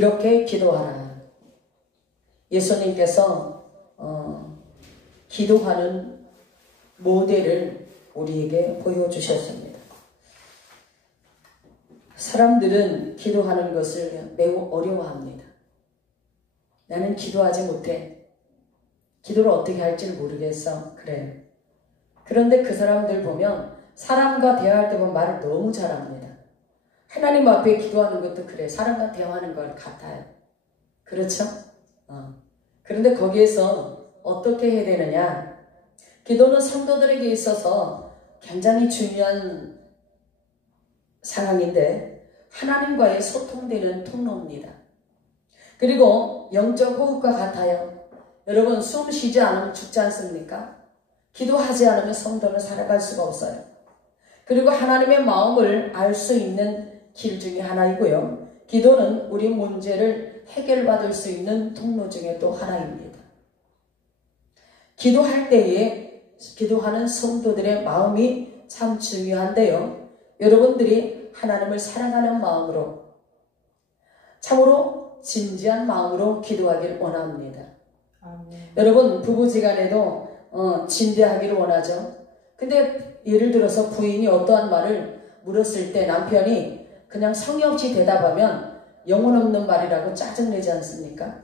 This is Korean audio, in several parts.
이렇게 기도하라. 예수님께서 기도하는 모델을 우리에게 보여주셨습니다. 사람들은 기도하는 것을 매우 어려워합니다. 나는 기도하지 못해. 기도를 어떻게 할지 모르겠어. 그래. 그런데 그 사람들 보면 사람과 대화할 때 보면 말을 너무 잘합니다. 하나님 앞에 기도하는 것도 그래. 사람과 대화하는 것 같아요. 그렇죠? 그런데 거기에서 어떻게 해야 되느냐? 기도는 성도들에게 있어서 굉장히 중요한 상황인데 하나님과의 소통되는 통로입니다. 그리고 영적 호흡과 같아요. 여러분 숨 쉬지 않으면 죽지 않습니까? 기도하지 않으면 성도는 살아갈 수가 없어요. 그리고 하나님의 마음을 알 수 있는 길 중에 하나이고요. 기도는 우리 문제를 해결받을 수 있는 통로 중에 또 하나입니다. 기도할 때에 기도하는 성도들의 마음이 참 중요한데요. 여러분들이 하나님을 사랑하는 마음으로 참으로 진지한 마음으로 기도하길 원합니다. 여러분 부부지간에도 진대하기를 원하죠. 근데 예를 들어서 부인이 어떠한 말을 물었을 때 남편이 그냥 성의 없이 대답하면 영혼 없는 말이라고 짜증내지 않습니까?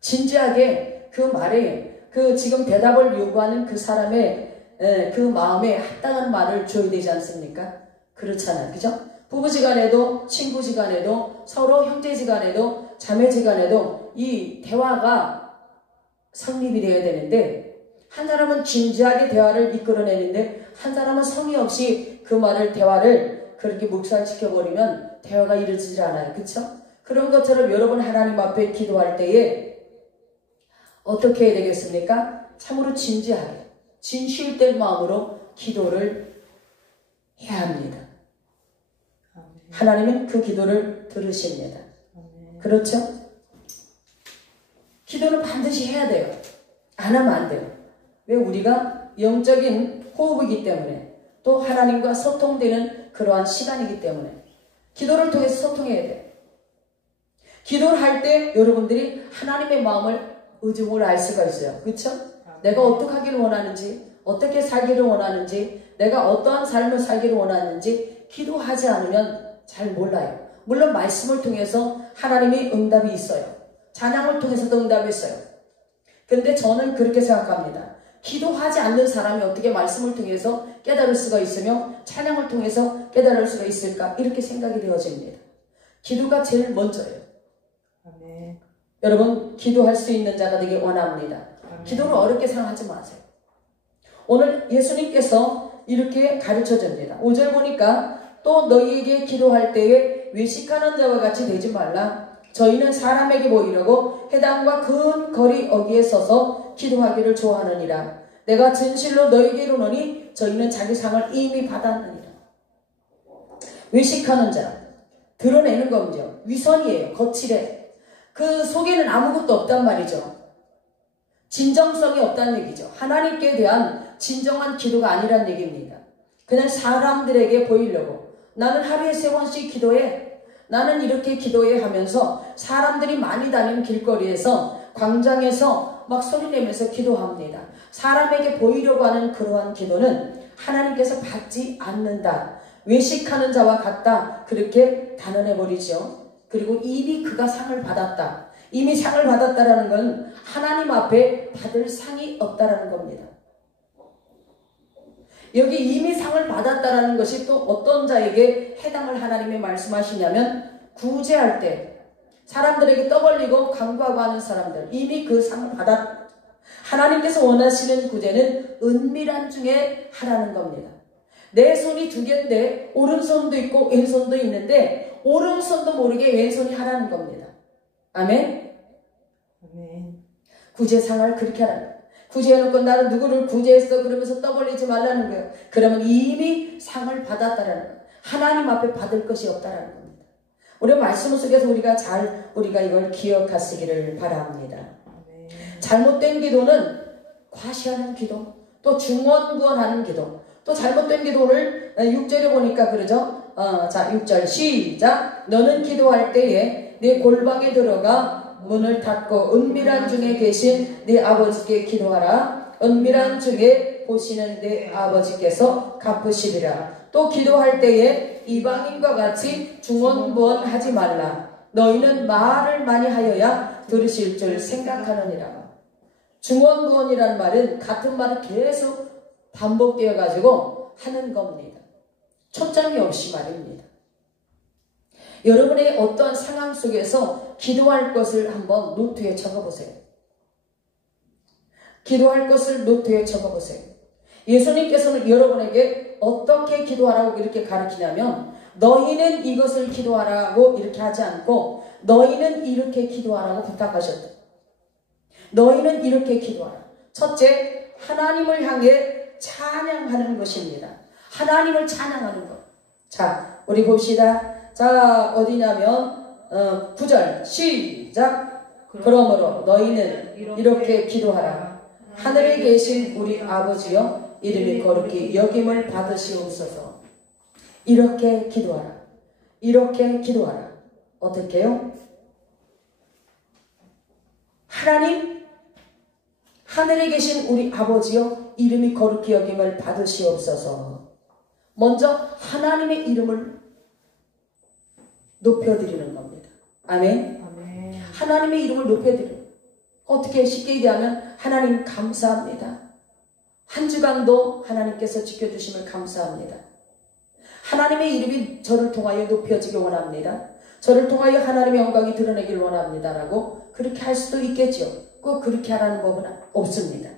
진지하게 그 말에 지금 대답을 요구하는 그 사람의 그 마음에 합당한 말을 줘야 되지 않습니까? 그렇잖아요. 그죠? 부부지간에도 친구지간에도 서로 형제지간에도 자매지간에도 이 대화가 성립이 되어야 되는데 한 사람은 진지하게 대화를 이끌어내는데 한 사람은 성의 없이 그 말을 대화를 그렇게 묵살시켜버리면 대화가 이루어지질 않아요. 그렇죠? 그런 것처럼 여러분 하나님 앞에 기도할 때에 어떻게 해야 되겠습니까? 참으로 진지하게 진실된 마음으로 기도를 해야 합니다. 하나님은 그 기도를 들으십니다. 그렇죠? 기도는 반드시 해야 돼요. 안 하면 안 돼요. 왜? 우리가 영적인 호흡이기 때문에 또 하나님과 소통되는 그러한 시간이기 때문에 기도를 통해서 소통해야 돼요. 기도를 할 때 여러분들이 하나님의 마음을 의중을 알 수가 있어요. 그렇죠? 내가 어떻게 하기를 원하는지 어떻게 살기를 원하는지 내가 어떠한 삶을 살기를 원하는지 기도하지 않으면 잘 몰라요. 물론 말씀을 통해서 하나님의 응답이 있어요. 찬양을 통해서도 응답이 있어요. 근데 저는 그렇게 생각합니다. 기도하지 않는 사람이 어떻게 말씀을 통해서 깨달을 수가 있으며 찬양을 통해서 깨달을 수가 있을까? 이렇게 생각이 되어집니다. 기도가 제일 먼저예요. 아멘. 여러분 기도할 수 있는 자가 되길 원합니다. 아멘. 기도를 어렵게 생각하지 마세요. 오늘 예수님께서 이렇게 가르쳐줍니다. 5절 보니까 또 너희에게 기도할 때에 외식하는 자와 같이 되지 말라. 저희는 사람에게 보이려고 회당과 근 거리 어귀에 서서 기도하기를 좋아하느니라. 내가 진실로 너희에게 이르노니 저희는 자기 상을 이미 받았느니라. 외식하는 자, 드러내는 거죠. 위선이에요. 거칠해. 그 속에는 아무것도 없단 말이죠. 진정성이 없다는 얘기죠. 하나님께 대한 진정한 기도가 아니란 얘기입니다. 그냥 사람들에게 보이려고 나는 하루에 3번씩 기도해. 나는 이렇게 기도해 하면서 사람들이 많이 다니는 길거리에서 광장에서 막 소리내면서 기도합니다. 사람에게 보이려고 하는 그러한 기도는 하나님께서 받지 않는다. 외식하는 자와 같다. 그렇게 단언해버리죠. 그리고 이미 그가 상을 받았다. 이미 상을 받았다라는 건 하나님 앞에 받을 상이 없다라는 겁니다. 여기 이미 상을 받았다라는 것이 또 어떤 자에게 해당을 하나님이 말씀하시냐면 구제할 때 사람들에게 떠벌리고 간구하고 하는 사람들 이미 그 상을 받았. 하나님께서 원하시는 구제는 은밀한 중에 하라는 겁니다. 내 손이 2개인데 오른손도 있고 왼손도 있는데 오른손도 모르게 왼손이 하라는 겁니다. 아멘? 아멘. 구제상을 그렇게 하라는 거예요. 구제해놓고 나는 누구를 구제했어 그러면서 떠벌리지 말라는 거예요. 그러면 이미 상을 받았다라는 거예요. 하나님 앞에 받을 것이 없다라는 겁니다. 우리 말씀 속에서 우리가 이걸 기억하시기를 바랍니다. 네. 잘못된 기도는 과시하는 기도, 또 중언부언하는 기도, 또 잘못된 기도를 6절에 보니까 그러죠. 자 6절 시작. 너는 기도할 때에 네 골방에 들어가 문을 닫고 은밀한 중에 계신 네 아버지께 기도하라. 은밀한 중에 보시는 내 아버지께서 갚으시리라. 또 기도할 때에 이방인과 같이 중언부언하지 말라. 너희는 말을 많이 하여야 들으실 줄 생각하느니라. 중언부언이란 말은 같은 말을 계속 반복되어 가지고 하는 겁니다. 초점이 없이 말입니다. 여러분의 어떤 상황 속에서 기도할 것을 한번 노트에 적어보세요. 기도할 것을 노트에 적어보세요. 예수님께서는 여러분에게 어떻게 기도하라고 이렇게 가르치냐면 너희는 이것을 기도하라고 이렇게 하지 않고 너희는 이렇게 기도하라고 부탁하셨다. 너희는 이렇게 기도하라. 첫째, 하나님을 향해 찬양하는 것입니다. 하나님을 찬양하는 것. 자, 우리 봅시다. 자, 어디냐면 9절 시작. 그러므로 너희는 이렇게 기도하라. 하늘에 계신 우리 아버지여 이름이 거룩히 여김을 받으시옵소서. 이렇게 기도하라. 이렇게 기도하라. 어떻게 해요? 하나님, 하늘에 계신 우리 아버지여 이름이 거룩히 여김을 받으시옵소서. 먼저 하나님의 이름을 높여드리는 겁니다. 아멘. 아멘. 하나님의 이름을 높여드리는. 어떻게 쉽게 얘기하면 하나님 감사합니다. 한 주간도 하나님께서 지켜주심을 감사합니다. 하나님의 이름이 저를 통하여 높여지기 원합니다. 저를 통하여 하나님의 영광이 드러내길 원합니다. 라고 그렇게 할 수도 있겠죠. 꼭 그렇게 하라는 법은 없습니다.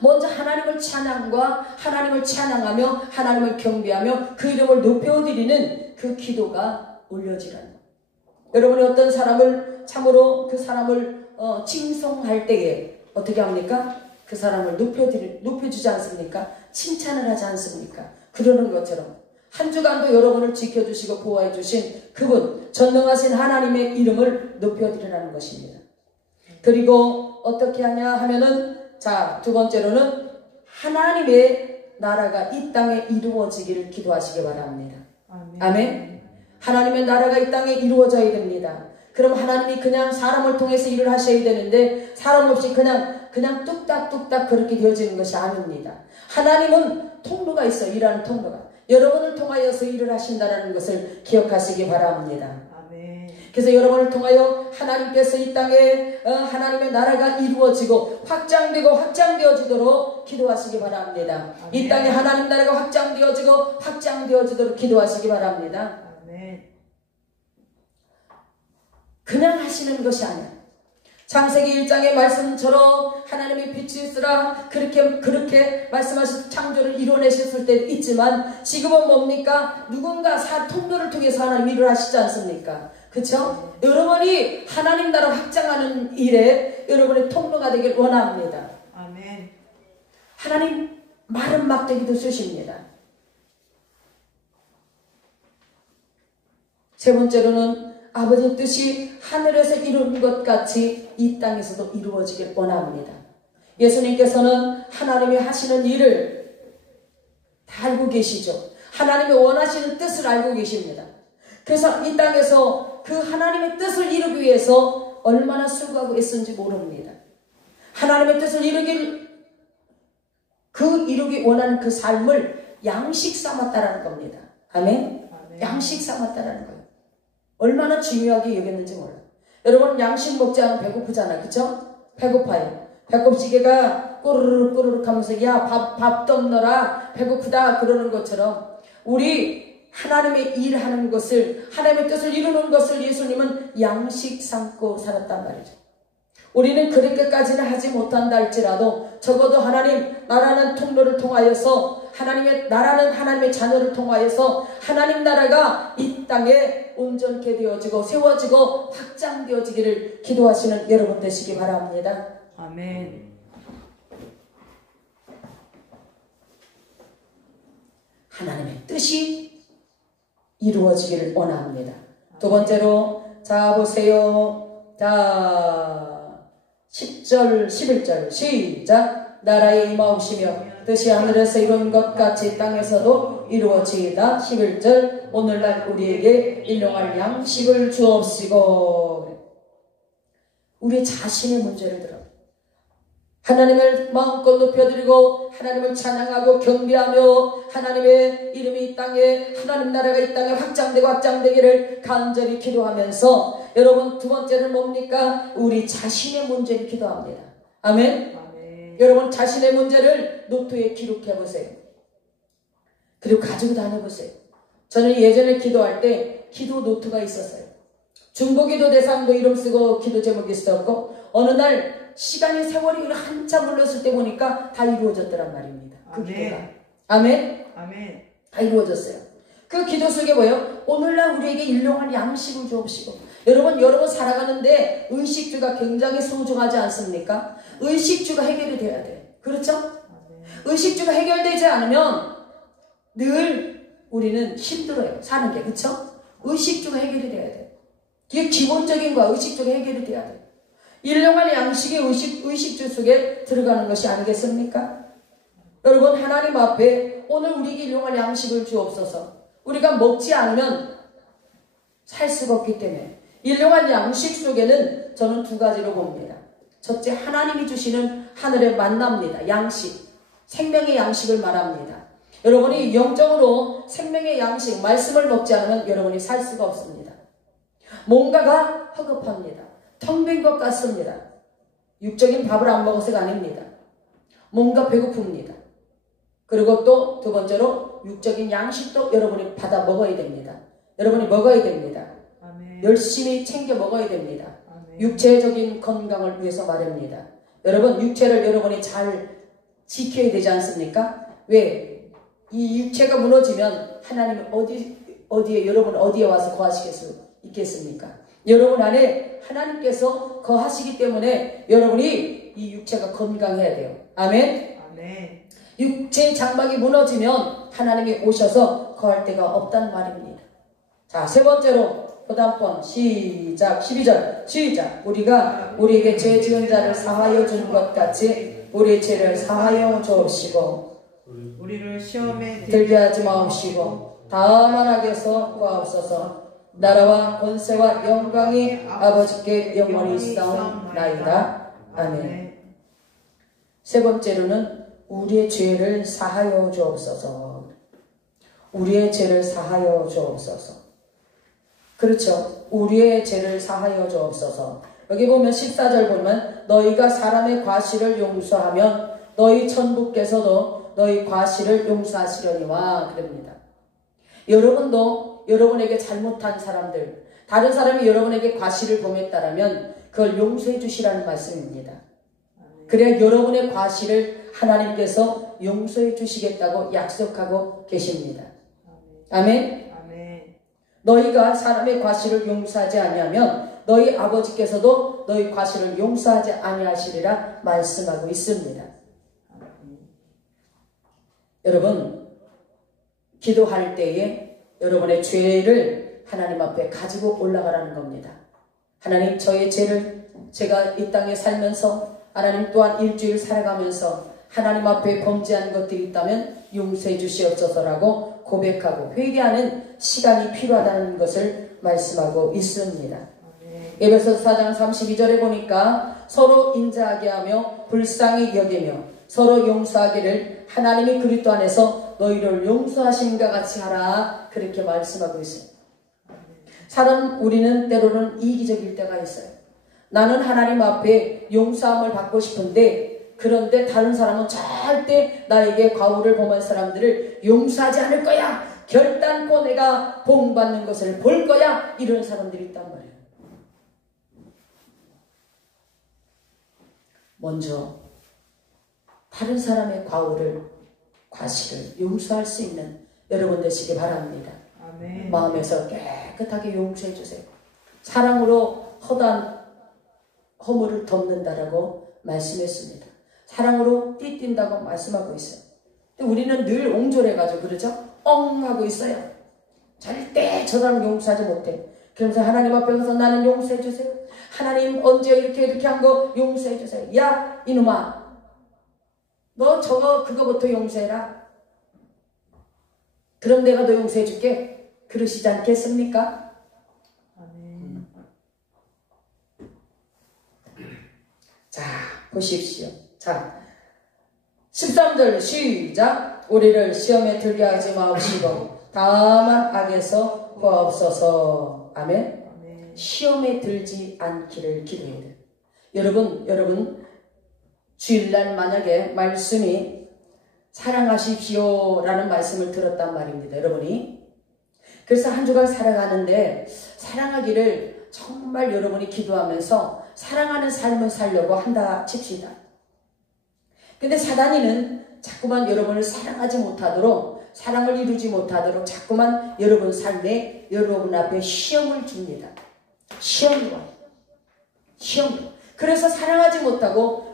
먼저 하나님을 찬양하며 하나님을 경배하며 그 이름을 높여드리는 그 기도가 올려지라는 것. 여러분이 어떤 사람을 참으로 그 사람을 칭송할 때에 어떻게 합니까? 그 사람을 높여주지 않습니까? 칭찬을 하지 않습니까? 그러는 것처럼 한 주간도 여러분을 지켜주시고 보호해 주신 그분 전능하신 하나님의 이름을 높여드리라는 것입니다. 그리고 어떻게 하냐 하면은 자, 두 번째로는 하나님의 나라가 이 땅에 이루어지기를 기도하시기 바랍니다. 아멘. 아멘. 하나님의 나라가 이 땅에 이루어져야 됩니다. 그럼 하나님이 그냥 사람을 통해서 일을 하셔야 되는데 사람 없이 그냥 뚝딱뚝딱 그렇게 되어지는 것이 아닙니다. 하나님은 통로가 있어요. 일하는 통로가. 여러분을 통하여서 일을 하신다는 것을 기억하시기 바랍니다. 아멘. 그래서 여러분을 통하여 하나님께서 이 땅에 하나님의 나라가 이루어지고 확장되어지도록 기도하시기 바랍니다. 아멘. 이 땅에 하나님 나라가 확장되어지도록 기도하시기 바랍니다. 아멘. 그냥 하시는 것이 아니야. 창세기 1장의 말씀처럼 하나님의 빛이 있으라 그렇게 말씀하셔서 창조를 이뤄내셨을 때도 있지만 지금은 뭡니까? 누군가 통로를 통해서 하나님 일을 하시지 않습니까? 그렇죠? 여러분이 하나님 나라 확장하는 일에 여러분의 통로가 되길 원합니다. 아멘. 하나님 마른 막대기도 쓰십니다. 세 번째로는 아버지 뜻이 하늘에서 이루는 것 같이 이 땅에서도 이루어지길 원합니다. 예수님께서는 하나님이 하시는 일을 다 알고 계시죠. 하나님이 원하시는 뜻을 알고 계십니다. 그래서 이 땅에서 그 하나님의 뜻을 이루기 위해서 얼마나 수고하고 애쓴지 모릅니다. 하나님의 뜻을 이루기 원하는 그 삶을 양식 삼았다라는 겁니다. 아멘? 아멘. 양식 삼았다라는 거예요. 얼마나 중요하게 여겼는지 몰라요. 여러분 양식 먹지 않으면 배고프잖아요. 그쵸? 배고파요. 배꼽시계가 꼬르륵 하면서 야 밥도 없노라 배고프다 그러는 것처럼 우리 하나님의 일하는 것을 하나님의 뜻을 이루는 것을 예수님은 양식 삼고 살았단 말이죠. 우리는 그렇게까지는 하지 못한다 할지라도 적어도 하나님 나라는 통로를 통하여서 하나님의 나라는 하나님의 자녀를 통하여서 하나님 나라가 이 땅에 온전케 되어지고 세워지고 확장되어지기를 기도하시는 여러분 되시기 바랍니다. 아멘. 하나님의 뜻이 이루어지기를 원합니다. 두 번째로 자 보세요. 자 10절 11절 시작. 나라의 임하옵시며 뜻이 하늘에서 이룬 것 같이 땅에서도 대로 이루어지이다. 11절 오늘날 우리에게 일용할 양식을 주옵시고. 우리 자신의 문제를 들어 하나님을 마음껏 높여드리고 하나님을 찬양하고 경배하며 하나님의 이름이 이 땅에 하나님 나라가 이 땅에 확장되고 확장되기를 간절히 기도하면서 여러분 두 번째는 뭡니까? 우리 자신의 문제를 기도합니다. 아멘? 아멘. 여러분 자신의 문제를 노트에 기록해 보세요. 그리고 가지고 다녀보세요. 저는 예전에 기도할 때 기도 노트가 있었어요. 중보기도 대상도 이름 쓰고 기도 제목이 있었고 어느 날 시간이 세월이 한참 흘렀을 때 보니까 다 이루어졌더란 말입니다. 그 아멘. 기도가. 아멘? 아멘. 다 이루어졌어요. 그 기도 속에 뭐예요? 오늘날 우리에게 일용할 양식을 주옵시고. 여러분 살아가는데 의식주가 굉장히 소중하지 않습니까? 의식주가 해결이 돼야 돼. 그렇죠? 아멘. 의식주가 해결되지 않으면 늘 우리는 힘들어요. 사는 게. 그렇죠? 의식주가 해결이 돼야 돼. 이게 기본적인 거야. 의식주가 해결이 돼야 돼. 일용할 양식이 의식주 속에 들어가는 것이 아니겠습니까? 여러분 하나님 앞에 오늘 우리에게 일용할 양식을 주옵소서. 우리가 먹지 않으면 살 수가 없기 때문에 일용할 양식 속에는 저는 두 가지로 봅니다. 첫째 하나님이 주시는 하늘의 만나입니다. 양식, 생명의 양식을 말합니다. 여러분이 영적으로 생명의 양식, 말씀을 먹지 않으면 여러분이 살 수가 없습니다. 뭔가가 허급합니다. 텅 빈 것 같습니다. 육적인 밥을 안 먹어서가 아닙니다. 뭔가 배고픕니다. 그리고 또 두 번째로 육적인 양식도 여러분이 받아 먹어야 됩니다. 여러분이 먹어야 됩니다. 아멘. 열심히 챙겨 먹어야 됩니다. 아멘. 육체적인 건강을 위해서 말입니다. 여러분 육체를 여러분이 잘 지켜야 되지 않습니까? 왜? 이 육체가 무너지면 하나님이 어디에 여러분 어디에 와서 거하시겠 수 있겠습니까? 여러분 안에 하나님께서 거하시기 때문에 여러분이 이 육체가 건강해야 돼요. 아멘? 아멘. 육체의 장막이 무너지면 하나님이 오셔서 거할 데가 없다는 말입니다. 자, 세 번째로 그 다음번 시작 12절 시작 우리가 우리에게 죄 지은 자를 사하여 준 것 같이 우리의 죄를 사하여 주옵시고 우리를 시험에 들게 하지 마옵시고 다만 악에서 구하옵소서. 나라와 권세와 영광이 아버지께 영원히 있사옵나이다. 아멘. 세 번째로는 우리의 죄를 사하여 주옵소서. 우리의 죄를 사하여 주옵소서. 그렇죠. 우리의 죄를 사하여 주옵소서. 여기 보면 14절 보면 너희가 사람의 과실을 용서하면 너희 천부께서도 너희 과실을 용서하시려니와 그럽니다. 여러분도 여러분에게 잘못한 사람들, 다른 사람이 여러분에게 과실을 범했다라면 그걸 용서해 주시라는 말씀입니다. 그래야 여러분의 과실을 하나님께서 용서해 주시겠다고 약속하고 계십니다. 아멘? 아멘. 너희가 사람의 과실을 용서하지 아니하면 너희 아버지께서도 너희 과실을 용서하지 아니하시리라 말씀하고 있습니다. 여러분, 기도할 때에 여러분의 죄를 하나님 앞에 가지고 올라가라는 겁니다. 하나님 저의 죄를 제가 이 땅에 살면서 하나님 또한 일주일 살아가면서 하나님 앞에 범죄한 것들이 있다면 용서해 주시옵소서라고 고백하고 회개하는 시간이 필요하다는 것을 말씀하고 있습니다. 에베소서 4장 32절에 보니까 서로 인자하게 하며 불쌍히 여기며 서로 용서하기를 하나님이 그리스도 안에서 너희를 용서하심과 같이 하라 그렇게 말씀하고 있어요. 우리는 때로는 이기적일 때가 있어요. 나는 하나님 앞에 용서함을 받고 싶은데 그런데 다른 사람은 절대 나에게 과오를 범한 사람들을 용서하지 않을 거야. 결단코 내가 복받는 것을 볼 거야. 이런 사람들이 있단 말이에요. 먼저 다른 사람의 과실을 용서할 수 있는 여러분 되시기 바랍니다. 아멘. 마음에서 깨끗하게 용서해 주세요. 사랑으로 허다한 허물을 덮는다라고 말씀했습니다. 사랑으로 띠뛴다고 말씀하고 있어요. 근데 우리는 늘 옹졸해가지고 그러죠? 하고 있어요. 절대 저 사람 용서하지 못해. 그러면서 하나님 앞에 가서 나는 용서해 주세요. 하나님 언제 이렇게 한 거 용서해 주세요. 야 이놈아 너 그거부터 용서해라. 그럼 내가 너 용서해 줄게. 그러시지 않겠습니까? 아멘. 자, 보십시오. 자, 13절 시작. 우리를 시험에 들게 하지 마옵시고 다만 악에서 구하옵소서. 아멘. 아멘. 시험에 들지 않기를 기도해야 돼요. 여러분 주일날 만약에 말씀이 사랑하십시오 라는 말씀을 들었단 말입니다. 여러분이. 그래서 한 주간 살아가는데 사랑하기를 정말 여러분이 기도하면서 사랑하는 삶을 살려고 한다 칩시다. 근데 사단이는 자꾸만 여러분을 사랑하지 못하도록, 사랑을 이루지 못하도록 자꾸만 여러분 삶에, 여러분 앞에 시험을 줍니다. 시험이 와요. 시험. 그래서 사랑하지 못하고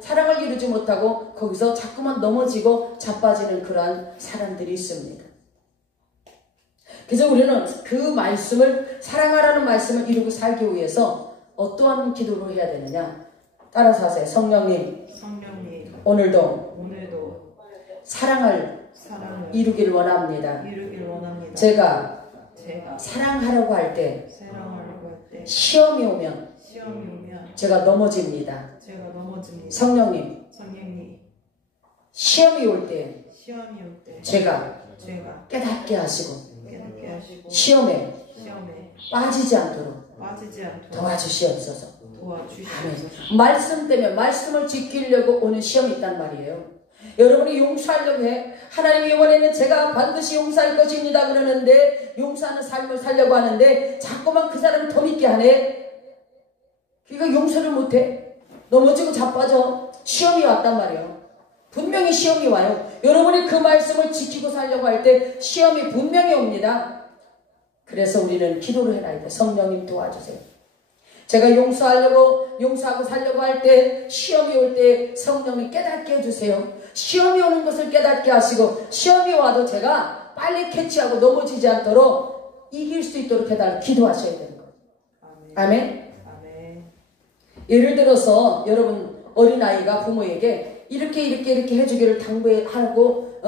사랑을 이루지 못하고 거기서 자꾸만 넘어지고 자빠지는 그러한 사람들이 있습니다. 그래서 우리는 그 말씀을, 사랑하라는 말씀을 이루고 살기 위해서 어떠한 기도를 해야 되느냐? 따라서 하세요. 성령님, 오늘도 사랑을 이루길 원합니다. 제가 사랑하려고 할 때 시험이 오면 제가 넘어집니다. 성령님, 시험이 올 때 제가 깨닫게 하시고 시험에 빠지지 않도록 도와주시옵소서. 아멘. 말씀 때문에 말씀을 지키려고 오는 시험이 있단 말이에요. 여러분이 용서하려고 해. 하나님이 이번에는 제가 반드시 용서할 것입니다 그러는데 용서하는 삶을 살려고 하는데 자꾸만 그 사람을 더 믿게 하네. 그러니까 용서를 못해. 넘어지고 자빠져. 시험이 왔단 말이에요. 분명히 시험이 와요. 여러분이 그 말씀을 지키고 살려고 할 때 시험이 분명히 옵니다. 그래서 우리는 기도를 해야 돼. 성령님 도와주세요. 제가 용서하고 살려고 할 때 시험이 올 때 성령님 깨닫게 해주세요. 시험이 오는 것을 깨닫게 하시고 시험이 와도 제가 빨리 캐치하고 넘어지지 않도록 이길 수 있도록 해달라고 기도하셔야 되는 거예요. 아멘. 예를 들어서 여러분 어린아이가 부모에게 이렇게 해주기를 당부하고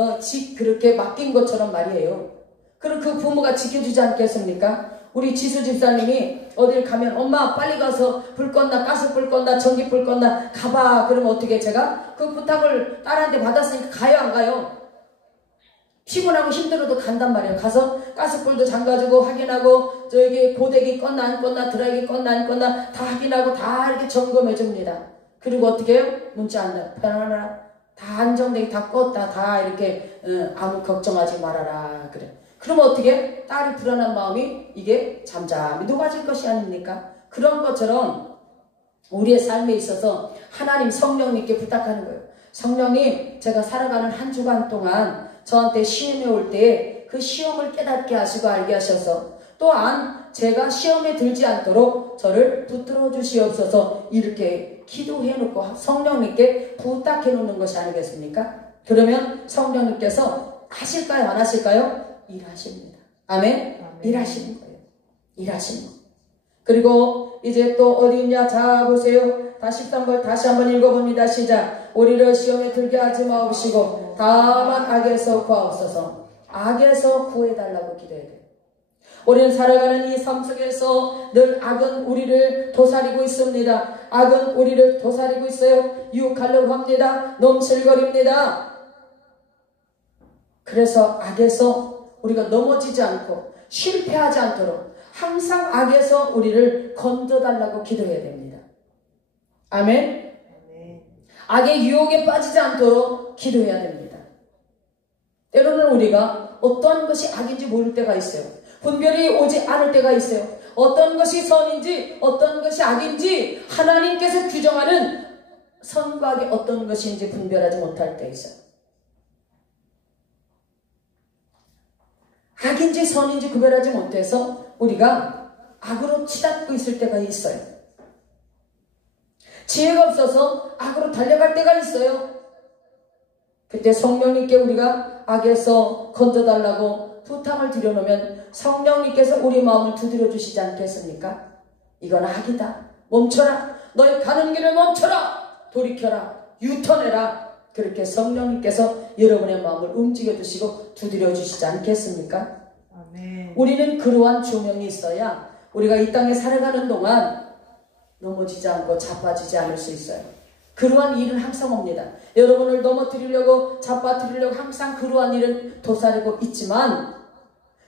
그렇게 맡긴 것처럼 말이에요. 그럼 그 부모가 지켜주지 않겠습니까? 우리 지수 집사님이 어딜 가면 엄마 빨리 가서 불 껐나 가스불 껐나 전기불 껐나 가봐. 그러면 어떻게 제가 그 부탁을 딸한테 받았으니까 가요 안 가요? 피곤하고 힘들어도 간단 말이에요. 가서 가스불도 잠가주고 확인하고 저기 고데기 껐나 안 껐나 드라이기 껐나 안 껐나 다 확인하고 다 이렇게 점검해 줍니다. 그리고 어떻게 해요? 문자 안 나요. 편안하라. 다 안정되게 다 껐다. 다 이렇게 아무 걱정하지 말아라. 그래. 그러면 어떻게? 딸이 불안한 마음이 이게 잠잠히 녹아질 것이 아닙니까? 그런 것처럼 우리의 삶에 있어서 하나님 성령님께 부탁하는 거예요. 성령님, 제가 살아가는 한 주간 동안 저한테 시험이 올 때 그 시험을 깨닫게 하시고 알게 하셔서 또한 제가 시험에 들지 않도록 저를 붙들어 주시옵소서 이렇게 기도해 놓고 성령님께 부탁해 놓는 것이 아니겠습니까? 그러면 성령님께서 하실까요? 안 하실까요? 일하십니다. 아멘? 일하시는 거예요. 일하시는 거예요. 그리고 이제 또 어디 있냐? 자 보세요. 다시 13번 다시 한번 읽어봅니다. 시작. 우리를 시험에 들게 하지 마옵시고 다만 악에서 구하옵소서. 악에서 구해달라고 기도해야 돼요. 우리는 살아가는 이 삶 속에서 늘 악은 우리를 도사리고 있습니다. 악은 우리를 도사리고 있어요. 유혹하려고 합니다. 넘실거립니다. 그래서 악에서 우리가 넘어지지 않고 실패하지 않도록 항상 악에서 우리를 건져달라고 기도해야 됩니다. 아멘? 악의 유혹에 빠지지 않도록 기도해야 됩니다. 때로는 우리가 어떠한 것이 악인지 모를 때가 있어요. 분별이 오지 않을 때가 있어요. 어떤 것이 선인지 어떤 것이 악인지 하나님께서 규정하는 선과 악이 어떤 것인지 분별하지 못할 때 있어요. 악인지 선인지 구별하지 못해서 우리가 악으로 치닫고 있을 때가 있어요. 지혜가 없어서 악으로 달려갈 때가 있어요. 그때 성령님께 우리가 악에서 건져달라고 부탁을 드려놓으면 성령님께서 우리 마음을 두드려 주시지 않겠습니까? 이건 악이다. 멈춰라. 너의 가는 길을 멈춰라. 돌이켜라. 유턴해라. 그렇게 성령님께서 여러분의 마음을 움직여 주시고 두드려 주시지 않겠습니까? 아멘. 우리는 그러한 조명이 있어야 우리가 이 땅에 살아가는 동안 넘어지지 않고 자빠지지 않을 수 있어요. 그러한 일은 항상 옵니다. 여러분을 넘어뜨리려고 자빠뜨리려고 항상 그러한 일은 도사리고 있지만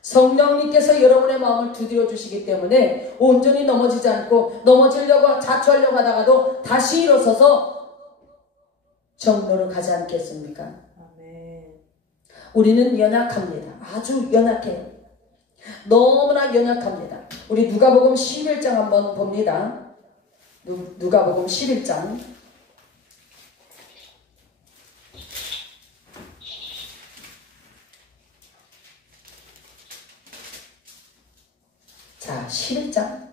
성령님께서 여러분의 마음을 두드려 주시기 때문에 온전히 넘어지지 않고 넘어지려고 자초하려고 하다가도 다시 일어서서 정도로 가지 않겠습니까? 아멘. 우리는 연약합니다. 아주 연약해요. 너무나 연약합니다. 우리 누가복음 11장 한번 봅니다. 누가복음 11장. 자, 11장.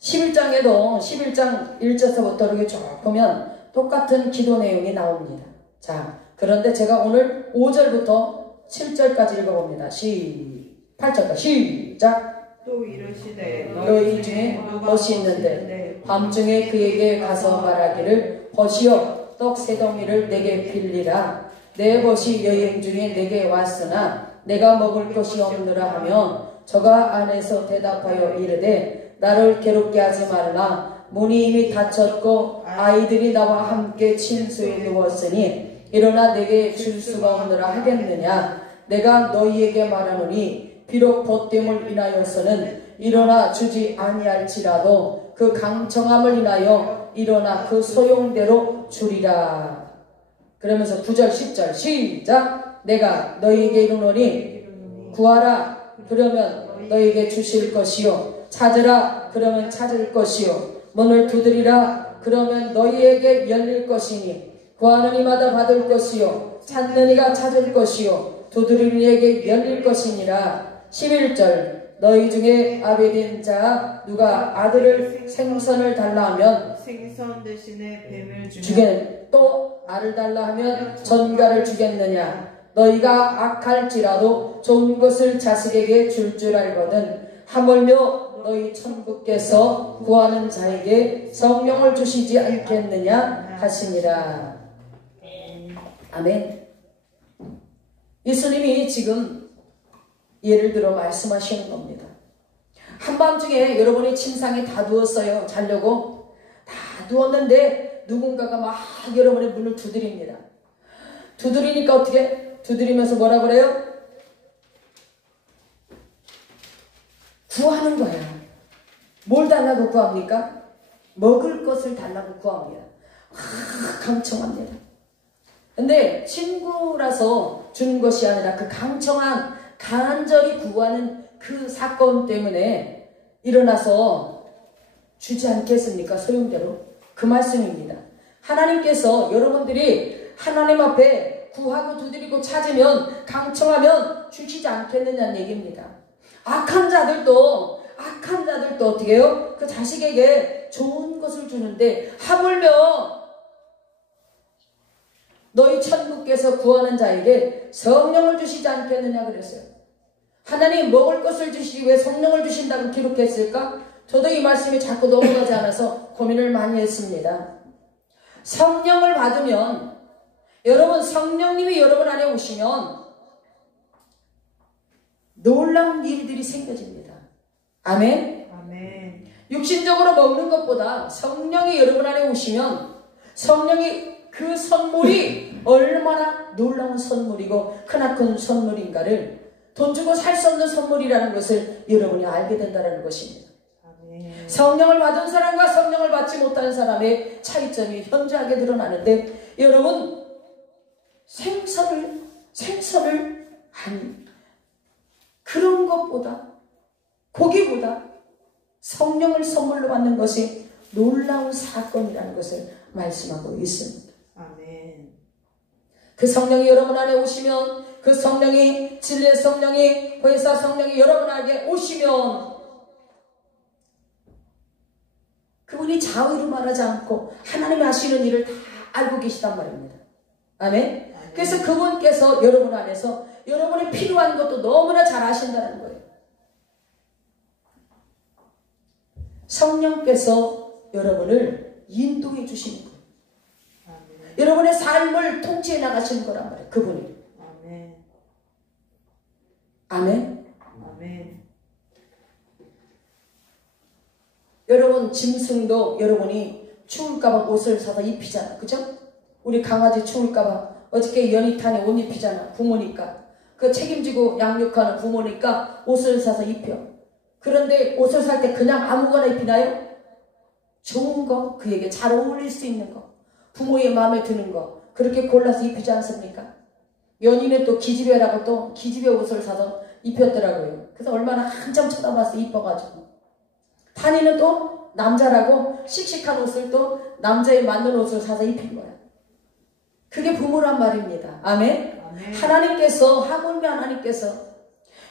11장에도 11장 1절서부터 이렇게 쭉 보면 똑같은 기도 내용이 나옵니다. 자, 그런데 제가 오늘 5절부터 7절까지 읽어봅니다. 8절까지 시작. 또 이르시되 너희 중에 벗이 있는데 밤중에 그에게 가서 말하기를 벗이여 떡 세 덩이를 내게 빌리라. 내 벗이 여행 중에 내게 왔으나 내가 먹을 것이 없느라 하면 저가 안에서 대답하여 이르되 나를 괴롭게 하지 말라. 문이 이미 닫혔고 아이들이 나와 함께 침소에 누웠으니 일어나 내게 줄 수가 없느라 하겠느냐. 내가 너희에게 말하노니 비록 벗됨을 인하여서는 일어나 주지 아니할지라도 그 강청함을 인하여 일어나 그 소용대로 주리라. 그러면서 9절 10절 시작. 내가 너희에게 이르노니 구하라 그러면 너희에게 주실 것이요 찾으라 그러면 찾을 것이요 문을 두드리라 그러면 너희에게 열릴 것이니 구하는 이마다 받을 것이요 찾는 이가 찾을 것이요 두드리는 이에게 열릴 것이니라. 11절 너희 중에 아벨인 자 누가 아들을 생선을 달라 하면 생선 대신에 뱀을 주겠 또 알을 달라 하면 전갈을 주겠느냐. 너희가 악할지라도 좋은 것을 자식에게 줄 알거든 하물며 너희 천국께서 구하는 자에게 성령을 주시지 않겠느냐 하시니라. 아멘. 예수님이 지금 예를 들어 말씀하시는 겁니다. 한밤중에 여러분이 침상에 다 누웠어요. 자려고 다 누웠는데 누군가가 막 여러분의 문을 두드립니다. 두드리니까 어떻게? 두드리면서 뭐라 그래요? 구하는 거야. 뭘 달라고 구합니까? 먹을 것을 달라고 구합니다. 강청합니다. 근데 친구라서 주는 것이 아니라 그 강청한 간절히 구하는 그 사건 때문에 일어나서 주지 않겠습니까? 소용대로. 그 말씀입니다. 하나님께서 여러분들이 하나님 앞에 구하고 두드리고 찾으면 강청하면 주시지 않겠느냐는 얘기입니다. 악한 자들도 어떻게 해요? 그 자식에게 좋은 것을 주는데 하물며 너희 천국께서 구하는 자에게 성령을 주시지 않겠느냐 그랬어요. 하나님 먹을 것을 주시기 위해 성령을 주신다고 기록했을까? 저도 이 말씀이 자꾸 넘어가지 않아서 고민을 많이 했습니다. 성령을 받으면 여러분 성령님이 여러분 안에 오시면 놀라운 일들이 생겨집니다. 아멘? 아멘. 육신적으로 먹는 것보다 성령이 여러분 안에 오시면 성령이 그 선물이 얼마나 놀라운 선물이고 크나큰 선물인가를 돈 주고 살 수 없는 선물이라는 것을 여러분이 알게 된다는 것입니다. 아멘. 성령을 받은 사람과 성령을 받지 못한 사람의 차이점이 현저하게 드러나는데 여러분 생선을 한 그런 것보다 고기보다 성령을 선물로 받는 것이 놀라운 사건이라는 것을 말씀하고 있습니다. 아멘. 그 성령이 여러분 안에 오시면 그 성령이 진리의 성령이 보혜사 성령이 여러분 안에 오시면 그분이 자의로 말하지 않고 하나님이 하시는 일을 다 알고 계시단 말입니다. 아멘. 그래서 그분께서 여러분 안에서 여러분이 필요한 것도 너무나 잘 아신다는 거예요. 성령께서 여러분을 인도해 주시는 거예요. 여러분의 삶을 통치해 나가시는 거란 말이에요. 그분이. 아멘. 아멘. 아멘. 여러분 짐승도 여러분이 추울까봐 옷을 사서 입히잖아. 그죠? 우리 강아지 추울까봐 어저께 연희탄에 옷 입히잖아. 부모니까. 그 책임지고 양육하는 부모니까 옷을 사서 입혀. 그런데 옷을 살 때 그냥 아무거나 입히나요? 좋은 거, 그에게 잘 어울릴 수 있는 거, 부모의 마음에 드는 거, 그렇게 골라서 입히지 않습니까? 연희는 또 기집애라고 또 기집애 옷을 사서 입혔더라고요. 그래서 얼마나 한참 쳐다봤어. 이뻐가지고. 탄이는 또 남자라고 씩씩한 옷을 또 남자에 맞는 옷을 사서 입힌 거야. 그게 부모란 말입니다. 아멘? 아멘. 하나님께서, 하물며 하나님께서,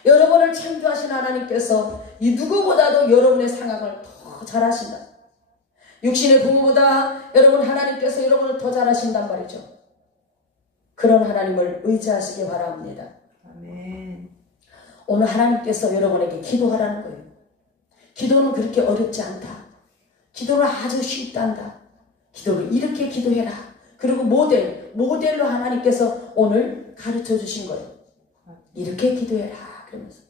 여러분을 창조하신 하나님께서 이 누구보다도 여러분의 상황을 더 잘하신다. 육신의 부모보다 여러분 하나님께서 여러분을 더 잘하신단 말이죠. 그런 하나님을 의지하시기 바랍니다. 아멘. 오늘 하나님께서 여러분에게 기도하라는 거예요. 기도는 그렇게 어렵지 않다. 기도는 아주 쉽단다. 기도를 이렇게 기도해라. 그리고 모델로 하나님께서 오늘 가르쳐 주신 거예요. 이렇게 기도해라. 그러면서.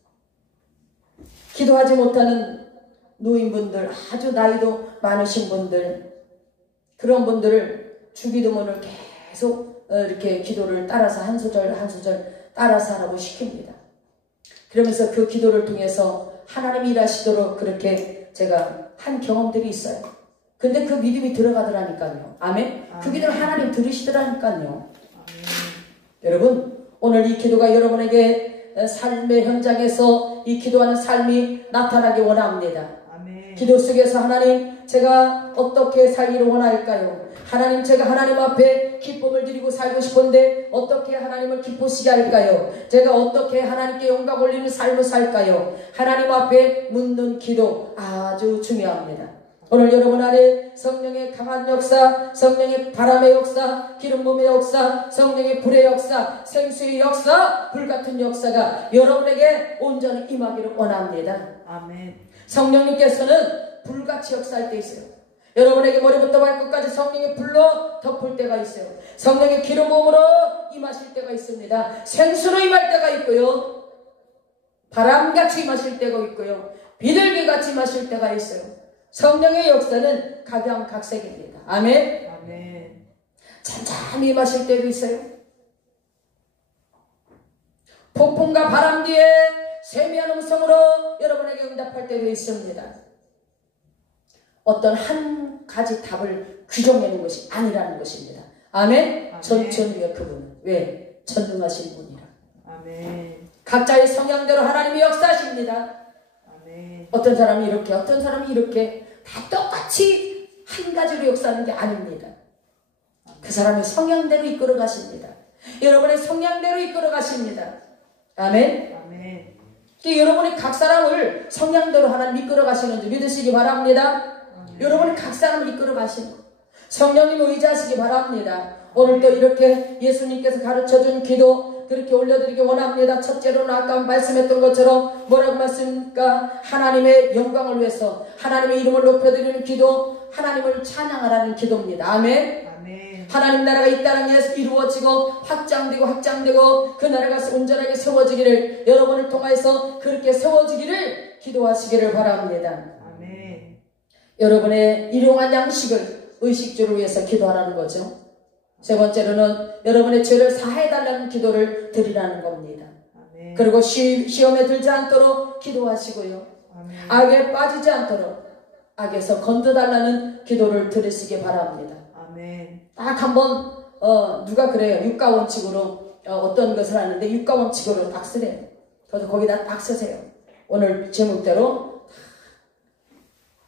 기도하지 못하는 노인분들, 아주 나이도 많으신 분들, 그런 분들을 주기도문을 계속 이렇게 기도를 따라서 한 소절 한 소절 따라서 하라고 시킵니다. 그러면서 그 기도를 통해서 하나님이 일하시도록 그렇게 제가 한 경험들이 있어요. 근데 그 믿음이 들어가더라니까요. 아멘? 그 기도를 하나님 들으시더라니까요. 아멘. 여러분, 오늘 이 기도가 여러분에게 삶의 현장에서 이 기도하는 삶이 나타나기 원합니다. 아멘. 기도 속에서 하나님, 제가 어떻게 살기를 원할까요? 하나님, 제가 하나님 앞에 기쁨을 드리고 살고 싶은데 어떻게 하나님을 기쁘시게 할까요? 제가 어떻게 하나님께 영광 올리는 삶을 살까요? 하나님 앞에 묻는 기도 아주 중요합니다. 오늘 여러분 안에 성령의 강한 역사, 성령의 바람의 역사, 기름 부음의 역사, 성령의 불의 역사, 생수의 역사, 불같은 역사가 여러분에게 온전히 임하기를 원합니다. 아멘. 성령님께서는 불같이 역사할 때 있어요. 여러분에게 머리부터 발끝까지 성령의 불로 덮을 때가 있어요. 성령의 기름 부음으로 임하실 때가 있습니다. 생수로 임할 때가 있고요. 바람같이 임하실 때가 있고요. 비둘기같이 임하실 때가 있어요. 성령의 역사는 각양각색입니다. 아멘. 아멘. 잠잠히 임하실 때도 있어요. 폭풍과 바람 뒤에 세미한 음성으로 여러분에게 응답할 때도 있습니다. 어떤 한 가지 답을 규정내는 것이 아니라는 것입니다. 아멘. 아멘. 전천후의 그분은 왜? 전능하신 분이라. 아멘. 각자의 성향대로 하나님이 역사하십니다. 아멘. 어떤 사람이 이렇게, 어떤 사람이 이렇게 다 똑같이 한 가지로 역사하는 게 아닙니다. 그 사람의 성향대로 이끌어 가십니다. 여러분의 성향대로 이끌어 가십니다. 아멘. 아멘. 여러분이 각 사람을 성향대로 하나님 이끌어 가시는 줄 믿으시기 바랍니다. 아멘. 여러분이 각 사람을 이끌어 가시는 성령님을 의지하시기 바랍니다. 오늘도 이렇게 예수님께서 가르쳐준 기도 그렇게 올려드리기 원합니다. 첫째로는 아까 말씀했던 것처럼 뭐라고 말씀입니까? 하나님의 영광을 위해서 하나님의 이름을 높여드리는 기도, 하나님을 찬양하라는 기도입니다. 아멘. 아멘. 하나님 나라가 이 땅에서 이루어지고 확장되고 그 나라가 온전하게 세워지기를, 여러분을 통해서 그렇게 세워지기를 기도하시기를 바랍니다. 아멘. 여러분의 일용할 양식을 의식주를 위해서 기도하라는 거죠. 세 번째로는 여러분의 죄를 사해달라는 기도를 드리라는 겁니다. 아멘. 그리고 시험에 들지 않도록 기도하시고요. 아멘. 악에 빠지지 않도록 악에서 건져달라는 기도를 드리시기 바랍니다. 아멘. 딱 한번 누가 그래요. 육가원칙으로 어떤 것을 하는데 육가원칙으로 딱 쓰래요. 그래서 거기다 딱 쓰세요. 오늘 제목대로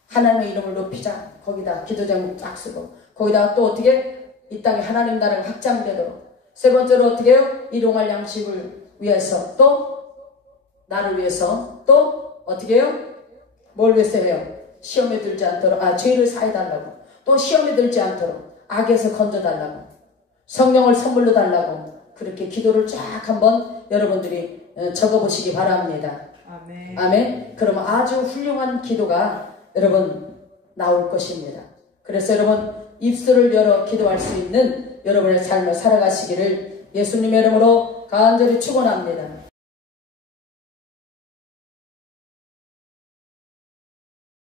하나님의 이름을 높이자. 거기다 기도 제목 딱 쓰고 거기다가 또 어떻게 이 땅에 하나님 나라가 확장되도록. 세 번째로 어떻게 해요? 일용할 양식을 위해서, 또 나를 위해서, 또 어떻게 해요? 뭘 위해서 해요? 시험에 들지 않도록, 죄를 사해달라고, 또 시험에 들지 않도록 악에서 건져달라고, 성령을 선물로 달라고, 그렇게 기도를 쫙 한번 여러분들이 적어보시기 바랍니다. 아멘. 아멘. 그러면 아주 훌륭한 기도가 여러분 나올 것입니다. 그래서 여러분 입술을 열어 기도할 수 있는 여러분의 삶을 살아가시기를 예수님의 이름으로 간절히 축원합니다.